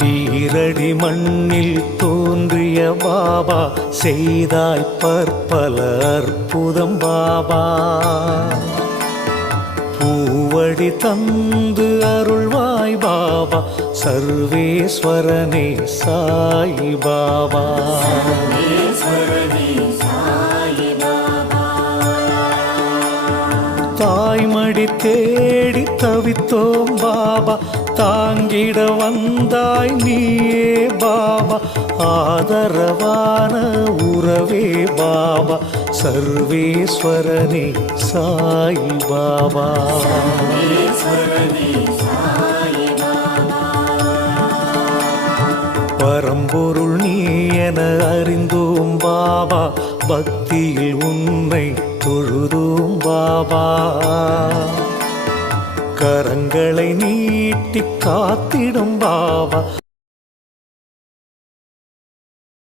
ஷீரடி மண்ணில் தோன்றிய பாபா செய்தாய் பற்பல அற்புதம் பாபா. பூவடி தந்து அருள்வாய் பாபா சர்வேஸ்வரனே சாயி பாபா. தாய்மடி தேடி தவித்தோம் பாபா தாங்கிட வந்தாய் நீயே பாபா. ஆதரவான உறவே பாபா சர்வேஸ்வரனே சாயி பாபா. பரம்பொருள் நீ என அறிந்தோம் பாபா பக்தியில் உன்னை தொழுதோம் பாபா. கரங்களை நீட்டி காத்திடும் பாபா